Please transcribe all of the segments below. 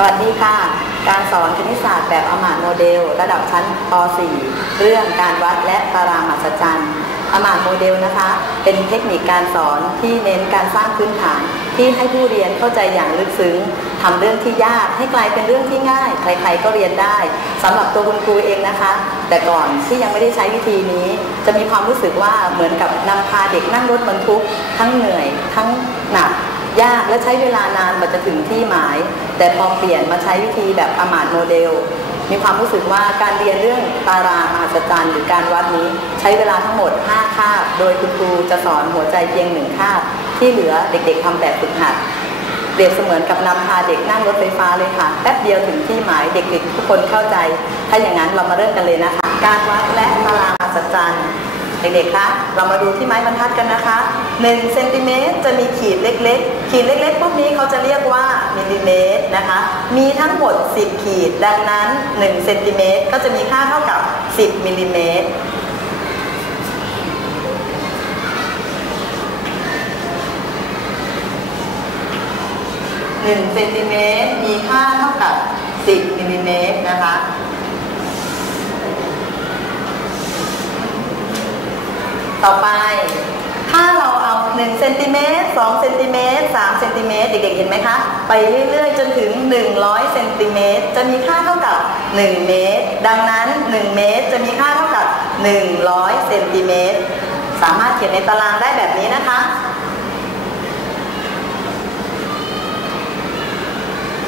สวัสดีค่ะ การสอนคณิตศาสตร์แบบอมาตโมเดล ระดับชั้นป .4 เรื่องการวัดและตารางมหัศจรรย์อมาตโมเดลนะคะ เป็นเทคนิคการสอนที่เน้นการสร้างพื้นฐาน ที่ให้ผู้เรียนเข้าใจอย่างลึกซึ้งทำเรื่องที่ยากให้กลายเป็นเรื่องที่ง่าย ใครๆก็เรียนได้สำหรับตัวคุณครูเองนะคะ แต่ก่อนที่ยังไม่ได้ใช้วิธีนี้ จะมีความรู้สึกว่าเหมือนกับนำพาเด็กนั่งรถบรรทุกทั้งเหนื่อย ทั้งหนัก ยากและใช้เวลานานกว่าจะถึงที่หมาย แต่พอเปลี่ยนมาใช้วิธีแบบอมาตโมเดล มีความรู้สึกว่าการเรียนเรื่องตารางมหัศจรรย์หรือการวัดนี้ ใช้เวลาทั้งหมด 5 คาบ โดยคุณครูจะสอนหัวใจเพียงหนึ่งคาบ ที่เหลือเด็กๆทำแบบฝึกหัดเปรียบเสมือนกับนำพาเด็กนั่งรถไฟฟ้าเลยค่ะ แป๊บเดียวถึงที่หมายเด็กๆทุกคนเข้าใจ ถ้าอย่างนั้นเรามาเริ่มกันเลยนะคะ การวัดและตารางมหัศจรรย์ เด็กๆ คะ เรามาดูที่ไม้บรรทัดกันนะคะ1เซนติเมตรจะมีขีดเล็กๆ ขีดเล็กๆ พวกนี้เขาจะเรียกว่ามิลลิเมตรนะคะ มีทั้งหมด 10 ขีด ดังนั้น1เซนติเมตรก็จะมีค่าเท่ากับ 10มิลลิเมตร1เซนติเมตรมีค่าเท่ากับ 10มิลลิเมตรนะคะ ต่อไป ถ้าเราเอา1เซนติเมตร2เซนติเมตร3เซนติเมตรเด็กๆเห็นไหมคะ ไปเรื่อยๆ จนถึง 100เซนติเมตรจะมีค่าเท่ากับ 1 เมตร ดังนั้น 1 เมตรจะมีค่าเท่ากับ 100เซนติเมตรสามารถเขียนในตารางได้แบบนี้นะคะ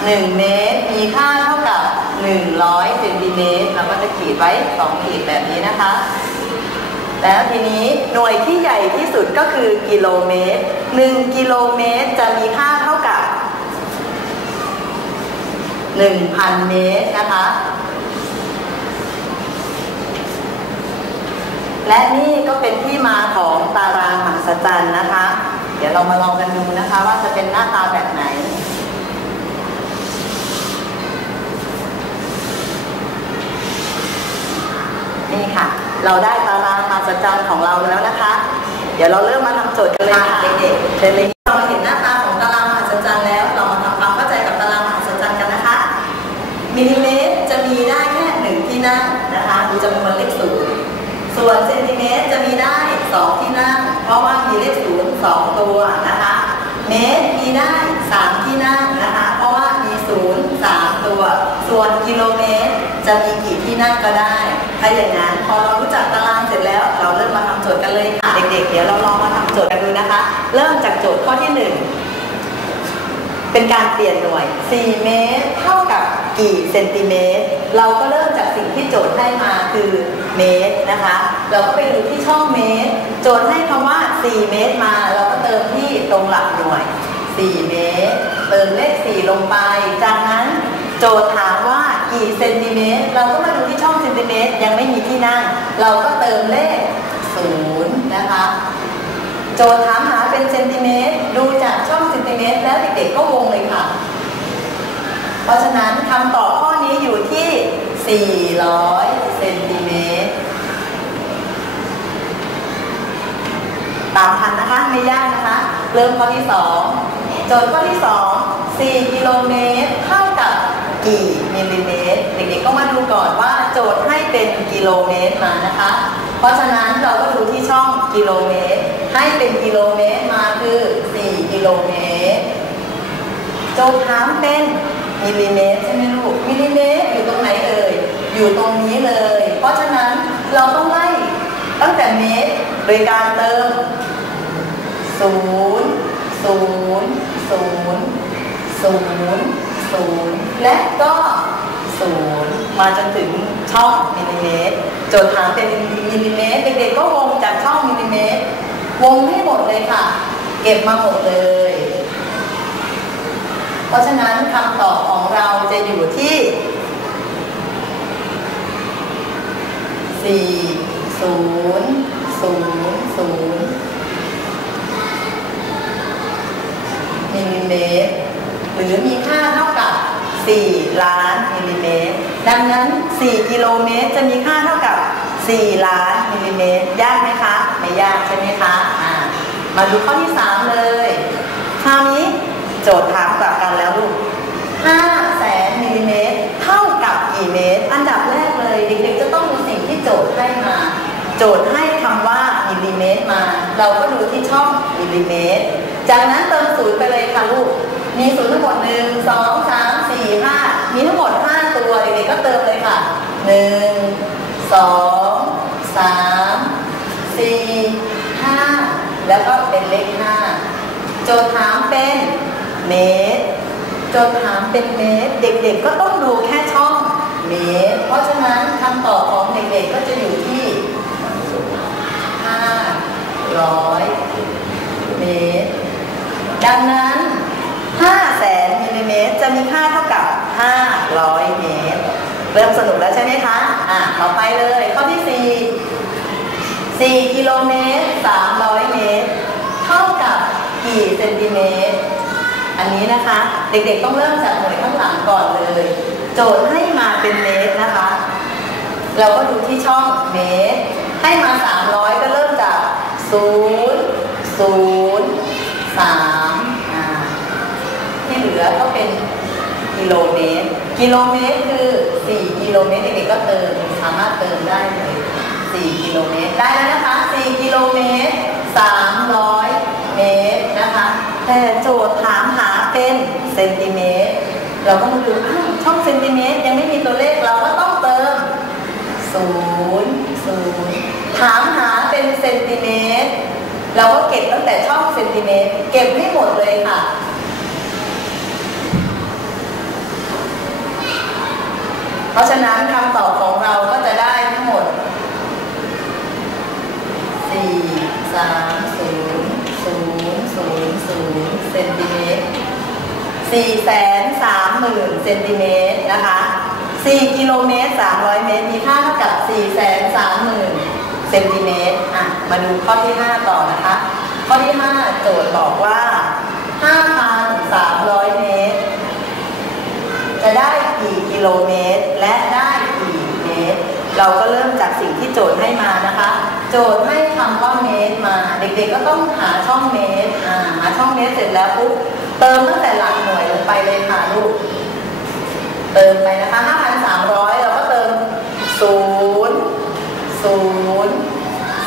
1เมตรมีค่าเท่ากับ100เซนติเมตรเราก็จะขีดไว้2ขีดแบบนี้นะคะ แล้วทีนี้หน่วยที่ใหญ่ที่สุดก็คือกิโลเมตร 1 กิโลเมตรจะมีค่าเท่ากับ 1,000 เมตรนะคะ และนี่ก็เป็นที่มาของตารางมหัศจรรย์นะคะ เดี๋ยวเรามาลองกันดูนะคะว่าจะเป็นหน้าตาแบบไหนนี่ค่ะ เราได้ตารางมหัศจรรย์ของเราแล้วนะคะ เดี๋ยวเราเริ่มมาทำโจทย์กันเลยค่ะเด็กๆเชิญเลยเราเห็นหน้าตาของตารางมหัศจรรย์แล้ว เรามาทำความเข้าใจกับตารางมหัศจรรย์กันนะคะ มิลลิเมตรจะมีได้แค่หนึ่งที่นั่งนะคะดูจำนวนเลขศูนย์ส่วนเซนติเมตรจะมีได้สองที่นั่ง เพราะว่ามีเลขศูนย์สองตัวนะคะ เมตรมีได้สามที่นั่งนะคะ เพราะว่ามีศูนย์สามตัว ส่วนกิโลเมตรจะมีกี่ที่นั่งก็ได้ ถ้าอย่างนั้นพอเรารู้จักตารางเสร็ โจทย์ข้อที่หนึ่งเป็นการเปลี่ยนหน่วย 4 เมตร เท่ากับกี่เซนติเมตร เราก็เริ่มจากสิ่งที่โจทย์ให้มาคือเมตรนะคะ เราก็ไปดูที่ช่องเมตร โจทย์ให้คำว่า 4 เมตรมา เราก็เติมที่ตรงหลักหน่วย 4 เมตร เติมเลข 4 ลงไป จากนั้นโจทย์ถามว่ากี่เซนติเมตร เราก็มาดูที่ช่องเซนติเมตรยังไม่มีที่นั่ง เราก็เติมเลข 0 นะคะ โจทย์ถามหาเป็นเซนติเมตร ดูจากช่องเซนติเมตร แล้วเด็กๆก็วงเลยค่ะ เพราะฉะนั้นคำตอบข้อนี้อยู่ที่ 400 เซนติเมตร ตามทันนะคะ ไม่ยากนะคะ เริ่มข้อที่ 2 โจทย์ข้อที่ 2 4 กิโลเมตรเท่ากับกี่มิลลิเมตร เด็กๆก็มาดูก่อนว่าโจทย์ให้เป็นกิโลเมตรมานะคะ เพราะฉะนั้นเราก็ดูที่ช่องกิโลเมตร ให้เป็นกิโลเมตรมาคือ 4 กิโลเมตร โจทย์ถามเป็น มิลลิเมตรใช่ไหมลูกมิลลิเมตรอยู่ตรงไหนเอ่ยอยู่ตรงนี้เลย เพราะฉะนั้นเราต้องไล่ตั้งแต่เมตรโดยการเติมศูนย์ศูนย์ศูนย์ศูนย์ศูนย์และก็ศูนย์มาจนถึงช่องมิลลิเมตรโจทย์ถามเป็นมิลลิเมตรเด็กๆก็วงจากช่องมิลลิเมตรวงให้หมดเลยค่ะ เก็บมาหมดเลย เพราะฉะนั้นคำตอบของเราจะอยู่ที่สี่ศูนย์ศูนย์ศูนย์มิลลิเมตรหรือมีค่าเท่ากับ 4 ล้านมิลลิเมตร ดังนั้น 4 กิโลเมตรจะมีค่าเท่ากับ 4 ล้านมิลลิเมตร ยากไหมคะ ไม่ยากใช่ไหมคะ อ่า มาดูข้อที่ 3 เลย โจทย์ถามกลับกันแล้วลูก5แสนมิลลิเมตรเท่ากับกี่เมตร อันดับแรกเลยเด็กๆจะต้องดูสิ่งที่โจทย์ให้มา โจทย์ให้คำว่ามิลลิเมตรมา เราก็ดูที่ช่องมิลลิเมตร จากนั้นเติมศูนย์ไปเลยค่ะลูก มีศูนย์ทั้งหมดหนึ่งสองสามสี่ห้ามีทั้งหมดห้าตัวเด็กๆก็เติมเลยค่ะหนึ่งสองสามสี่ห้าแล้วก็เป็นเลขห้าโจทย์ถามเป็น เมตรโจทย์ถามเป็นเมตร เด็กๆก็ต้องดูแค่ช่องเมตร เพราะฉะนั้นคำตอบของเด็กๆก็จะอยู่ที่500เมตร ดังนั้น5แสนมิลลิเมตร จะมีค่าเท่ากับ500เมตร เริ่มสนุกแล้วใช่ไหมคะ อะต่อไปเลย ข้อที่4 4กิโลเมตร300เมตร เท่ากับกี่เซนติเมตร อันนี้นะคะ เด็กๆต้องเริ่มจากหน่วยข้างหลังก่อนเลย โจทย์ให้มาเป็นเมตรนะคะ เราก็ดูที่ช่องเมตร ให้มา 300 ก็เริ่มจาก 0 0 3อ่าที่เหลือก็เป็นกิโลเมตร กิโลเมตรคือ 4 กิโลเมตรเด็กๆก็เติมสามารถเติมได้เลย4กิโลเมตร ได้แล้วนะคะ 4 กิโลเมตร 300 เมตรนะคะ แต่โจทย์ถามหาเป็นเซนติเมตร เราก็มาดูอ้าวช่องเซนติเมตรยังไม่มีตัวเลขเราก็ต้องเติมศูนย์ศูนย์ถามหาเป็นเซนติเมตร เราก็เก็บตั้งแต่ช่องเซนติเมตร เก็บให้หมดเลยค่ะ เพราะฉะนั้นคำตอบของเราก็จะได้ทั้งหมด4 3 นติเมตร4 3 0 0 0 0เซนติเมตรนะคะ4กิโลเมตร300 เมตร มีค่าเท่ากับ 4 3 0 0 0 0เซนติเมตรอะมาดูข้อที่ 5 ต่อนะคะ ข้อที่ 5 โจทย์บอกว่า 5,300 เมตร จะได้กี่กิโลเมตร และได้กี่เมตร เราก็เริ่มจากสิ่งที่โจทย์ให้มานะคะ โจทย์ให้คำว่าเมตรมา เด็กๆก็ต้องหาช่องเมตรอ่าหาช่องเมตรเสร็จแล้วปุ๊บเติมตั้งแต่หลักหน่วยลงไปเลยค่ะลูก เติมไปนะคะ 5,300 เราก็เติม 0 0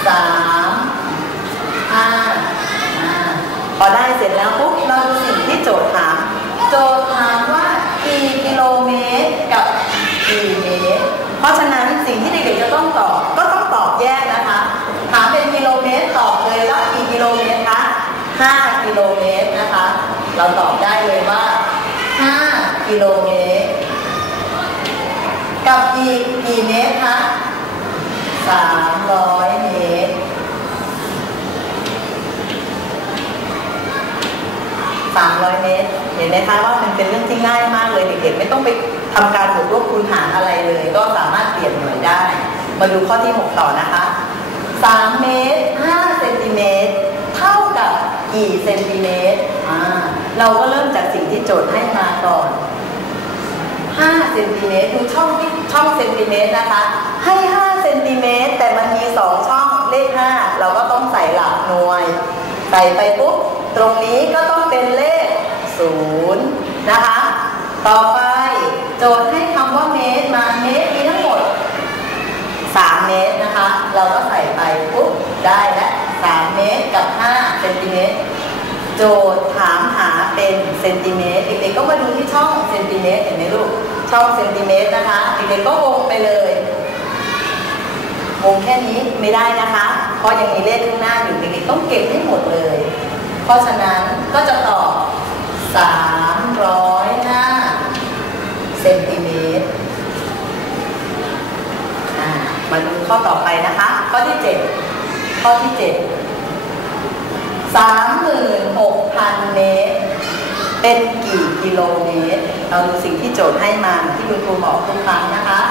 3 5อ่าพอได้เสร็จแล้วปุ๊บเราดูสิ่งที่โจทย์ถาม โจทย์ถามว่ากี่กิโลเมตรกับกี่เมตร เพราะฉะนั้นสิ่งที่เด็กๆจะต้องตอบ ก็ต้องตอบแยกนะคะ ถามเป็นกิโลเมตรตอบเลยว่ากี่กิโลเมตรคะ 5 กิโลเมตรนะคะ เราตอบได้เลยว่า 5 กิโลเมตร กับกี่กี่เมตรคะ 300 เมตร 300 เมตร เห็นไหมคะว่ามันเป็นเรื่องที่ง่ายมากเลยเด็กๆไม่ต้องไปทำการบวกลบคูณหารอะไรเลย ก็สามารถเปลี่ยนหน่วยได้ มาดูข้อที่ 6 ต่อนะคะ 3 เมตร 5 เซนติเมตร กี่เซนติเมตรอ่าเราก็เริ่มจากสิ่งที่โจทย์ให้มาก่อน5เซนติเมตรดูช่องที่ช่องเซนติเมตรนะคะ ให้ 5 เซนติเมตร แต่มันมี 2 ช่องเลข 5 เราก็ต้องใส่หลักหน่วย ใส่ไปปุ๊บ ตรงนี้ก็ต้องเป็นเลข 0 นะคะ ต่อไปโจทย์ให้คำว่าเมตรมาเมตรมีทั้งหมด 3 เมตรนะคะ เราก็ใส่ไปปุ๊บ ได้แล้ว 3 เมตรกับ 5 เซนติเมตร โจทย์ถามหาเป็นเซนติเมตร เด็กๆก็มาดูที่ช่องเซนติเมตรเห็นไหมลูก ช่องเซนติเมตรนะคะ เด็กๆก็วงไปเลยวงแค่นี้ไม่ได้นะคะ เพราะยังมีเลขข้างหน้าอยู่เด็กๆต้องเก็บให้หมดเลย เพราะฉะนั้นก็จะตอบ305เซนติเมตรมาดูข้อต่อไปนะคะ ข้อที่ 7 ข้อที่7 36,000เมตร เป็นกี่กิโลเมตร เราดูสิ่งที่โจทย์ให้มาที่คุณครูบอกทุกครั้งนะคะ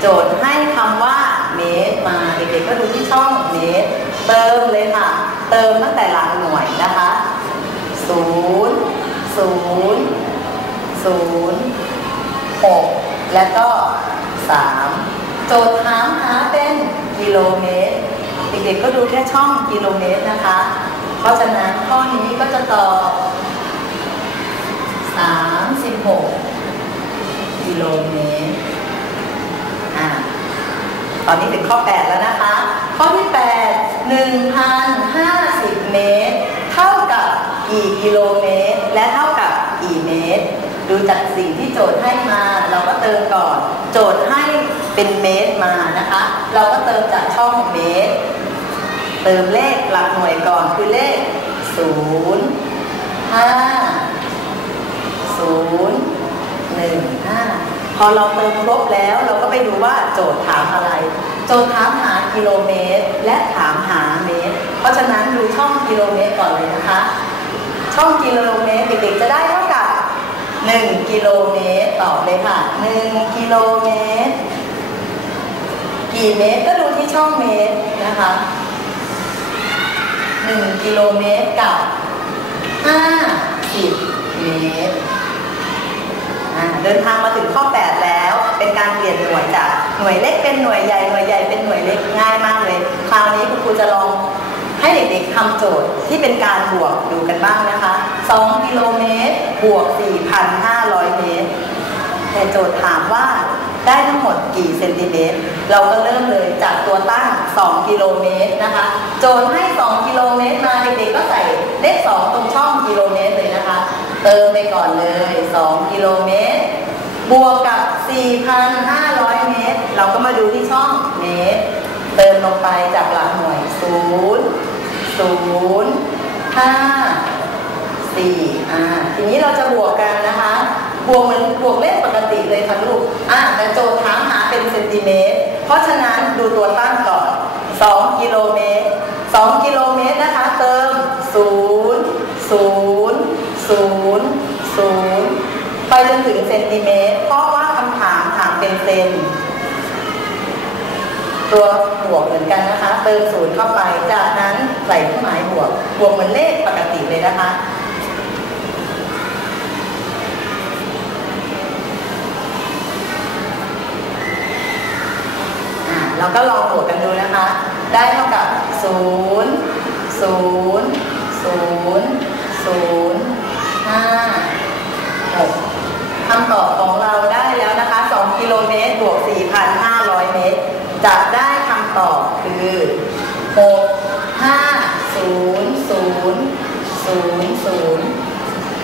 โจทย์ให้คำว่าเมตรมาเด็กๆก็ดูที่ช่องเมตร เติมเลยค่ะ เติมตั้งแต่หลังหน่วยนะคะศูนย์ศูนย์ศูนย์หกและก็สามโจทย์ถามหาเป็นกิโลเมตร เด็กๆก็ดูแค่ช่องกิโลเมตรนะคะ เพราะฉะนั้นข้อนี้ก็จะตอบ36กิโลเมตรอ่าตอนนี้ถึงข้อ 8 แล้วนะคะ ข้อที่ 8 1,050 เมตร เท่ากับกี่กิโลเมตร และเท่ากับกี่เมตร ดูจากสิ่งที่โจทย์ให้มา เราก็เติมก่อน โจทย์ให้เป็นเมตรมานะคะ เราก็เติมจากช่องเมตร เติมเลขหลักหน่วยก่อนคือเลข 0 5 0 1 5 พอเราเติมครบแล้วเราก็ไปดูว่าโจทย์ถามอะไร โจทย์ถามหากิโลเมตร และถามหาเมตร เพราะฉะนั้นดูช่องกิโลเมตรก่อนเลยนะคะ ช่องกิโลเมตรเด็กๆจะได้เท่ากับ 1 กิโลเมตรตอบเลยค่ะ 1 กิโลเมตร กี่เมตรก็ดูที่ช่องเมตรนะคะ 1 กิโลเมตรกับ 50 เมตรอ่าเดินทางมาถึงข้อ 8 แล้ว เป็นการเปลี่ยนหน่วยจากหน่วยเล็กเป็นหน่วยใหญ่ หน่วยใหญ่เป็นหน่วยเล็กง่ายมากเลย คราวนี้คุณครูจะลองให้เด็กๆทำโจทย์ที่เป็นการบวกดูกันบ้างนะคะ 2 กิโลเมตรบวก 4,500 เมตร แต่โจทย์ถามว่า ได้ทั้งหมดกี่เซนติเมตร เราก็เริ่มเลยจากตัวตั้ง 2 กิโลเมตรนะคะ โจทย์ให้ 2 กิโลเมตรมาเด็กๆก็ใส่เลข 2 ตรงช่องกิโลเมตรเลยนะคะ เติมไปก่อนเลย 2 กิโลเมตร บวกกับ 4,500 เมตร เราก็มาดูที่ช่องเมตร เติมลงไปจากหลักหน่วย 0 0 5สี่อ่าทีนี้เราจะบวกกันนะคะ บวกเหมือนบวกเลขปกติเลยค่ะลูกอ่าแต่โจทย์ถามหาเป็นเซนติเมตร เพราะฉะนั้นดูตัวตั้งก่อน 2 กิโลเมตร 2 กิโลเมตรนะคะ เติม 0 0 0 0 ไปจนถึงเซนติเมตร เพราะว่าคำถามถามเป็นเซนตัวบวกเหมือนกันนะคะ เติมศูนย์เข้าไป จากนั้นใส่เครื่องหมายบวก บวกเหมือนเลขปกติเลยนะคะ อ่าเราก็ลองบวกกันดูนะคะ ได้เท่ากับ 0 0 0 0 5 6คำตอบของเราได้แล้วนะคะ 2 กิโลเมตรบวก 4,500 เมตร จะได้คำตอบคือ 6 5 0 0 0 0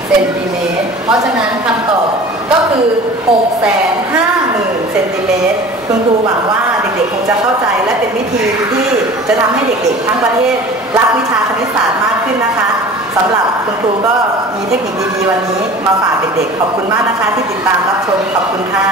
เซนติเมตร เพราะฉะนั้นคำตอบก็คือ 6 5 0 0 0 0 เซนติเมตร คุณครูหวังว่าเด็กๆ คงจะเข้าใจและเป็นวิธีที่จะทำให้เด็กๆ ทั้งประเทศ รักวิชาคณิตศาสตร์มากขึ้นนะคะสำหรับคุณครูก็มีเทคนิคดีๆ วันนี้มาฝากเด็กๆ ขอบคุณมากนะคะที่ติดตามรับชม ขอบคุณค่ะ